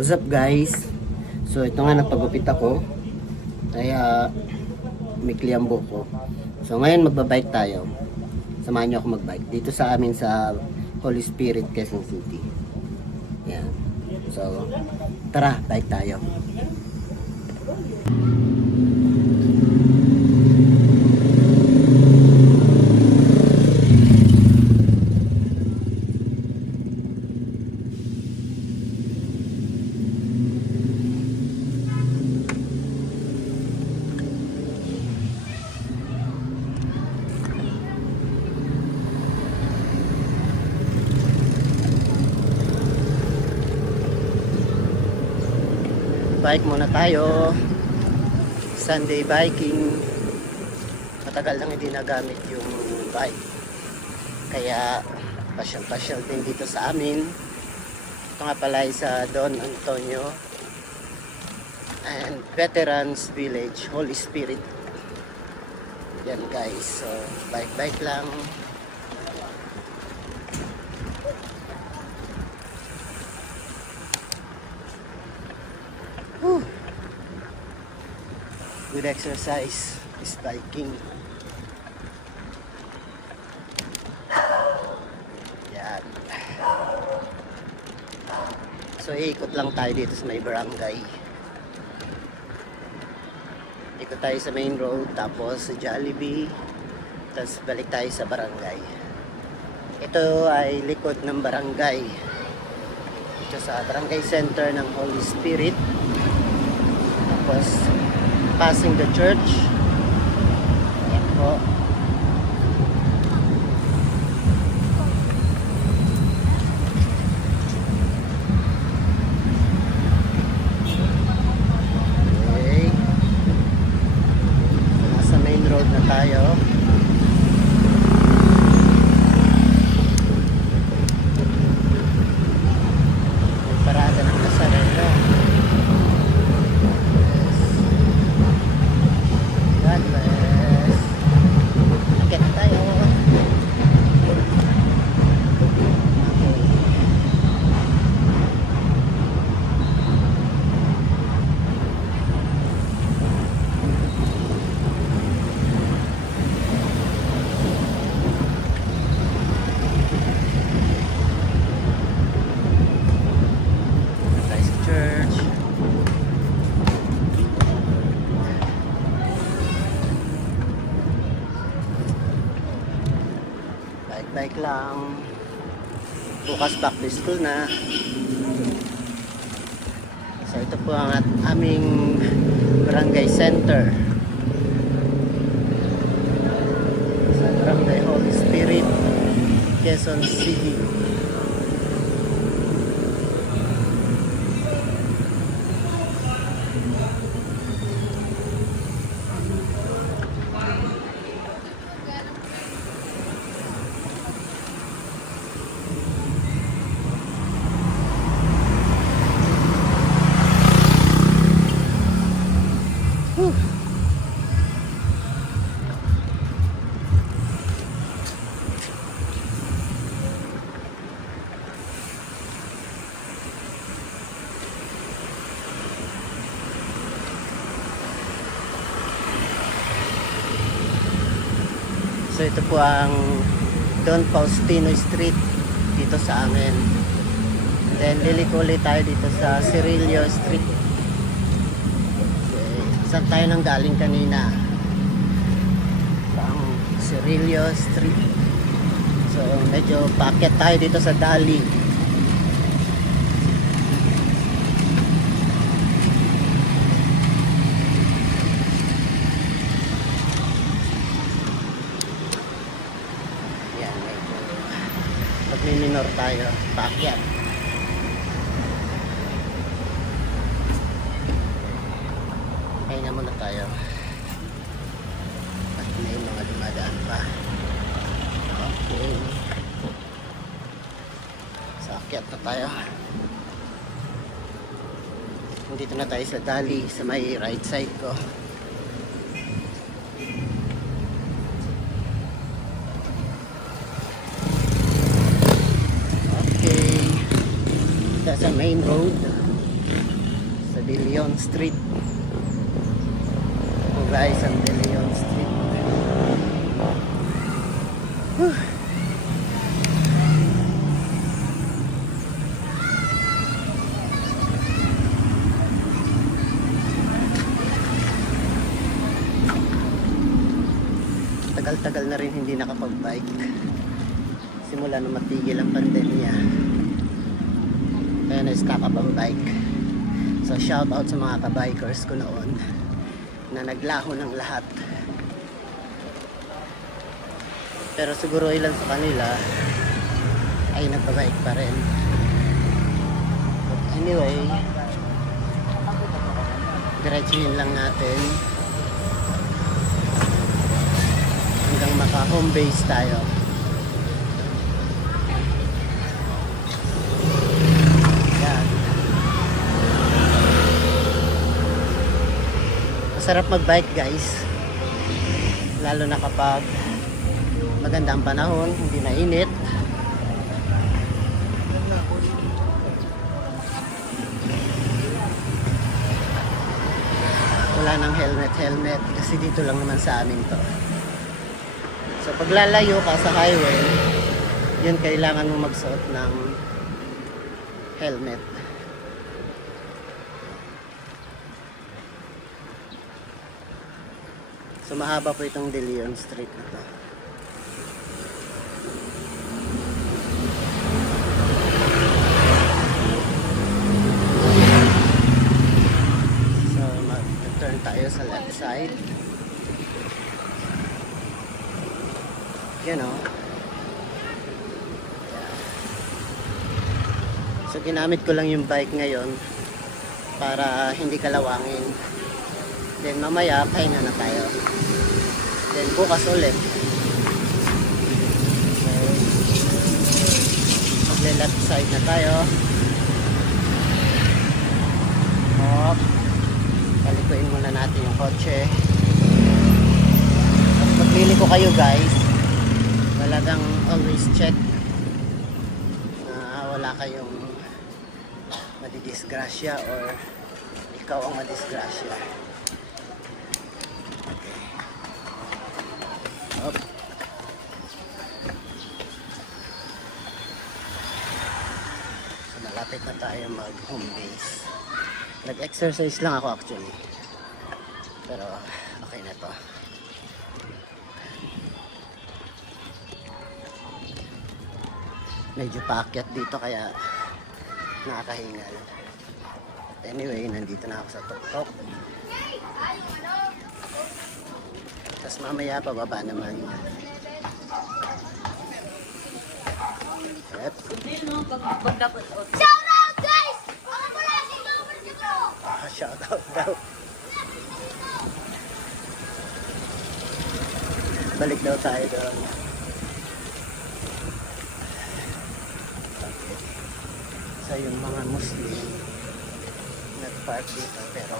What's up guys? So ito nga nagpagupit ako. Kaya mikli ang buhok ko. So ngayon magbabike tayo. Samahan niyo ako magbike dito sa amin sa Holy Spirit, Quezon City. Yan. So tara, bike tayo. Bike muna tayo. Sunday biking. Matagal lang hindi nagamit yung bike. Kaya pasyal-pasyal din dito sa amin. Ito nga pala ay sa Don Antonio and Veterans Village, Holy Spirit. Yan guys. So bike-bike lang. Whew. Good exercise is biking. Yan. So ikot lang tayo dito sa may barangay. Ikot tayo sa main road, tapos sa Jollibee, tapos balik tayo sa barangay. Ito ay likod ng barangay. Ito sa barangay center ng Holy Spirit. Tapos passing the church. Ayan po. Okay. Nasa main road na tayo. May parada ng Nazareno. God bless. Akit tayo. Tayo sa church. Bike lang. Bukas back to school na. So ito po ang aming barangay center. Sa barangay Holy Spirit, Quezon City. So ito po ang Don Faustino Street dito sa amin. Then liliko ulit tayo dito sa Cirillo Street. Okay. Saan tayo nang galing kanina? Ang Cirillo Street. So medyo paakyat tayo dito sa Dali. Magmi-minor tayo, paakyat. Kaya muna tayo. At may mga dumadaan pa. Okay. So akyat na tayo. Dito na tayo sa Dali, sa may right side ko. sa main road. De Leon Street. Ito guys, ang De Leon Street. Whew. Tagal-tagal na rin hindi nakapag-bike. Simula nung matigil ang pandemya. Kaya na-stop up ang bike. So shout out sa mga kabikers ko noon na naglaho ng lahat. Pero siguro ilan sa kanila ay nagpabike pa rin. But anyway, diretsuhin lang natin hanggang maka home base tayo. Yan. Masarap mag-bike guys, lalo na kapag maganda ang panahon, hindi na init. Wala nang helmet kasi dito lang naman sa amin to. So pag lalayo ka sa highway, yun kailangan mo magsuot ng helmet. So mahaba po itong De Leon Street na to. So mag-turn tayo sa left side. You know. So ginamit ko lang yung bike ngayon para hindi kalawangin. Then mamaya pahinga na tayo. Then bukas ulit. So magle-left side na tayo. Hop. Palikuin muna natin yung kotse. At pagpili ko kayo guys, talagang always check na wala kayong madidisgrasya or ikaw ang madisgrasya. Okay. Up. So malapit na tayo mag home base. Nag-exercise lang ako actually, pero okay na to. Medyo paakyat dito kaya nakakahingal. Anyway, nandito na ako sa tuktok. Tapos mamaya pababa naman. Yep. Shout out guys! Mga mula si Lover dito! Shout out daw. Balik daw tayo doon. So yung mga Muslim nag-park dito pero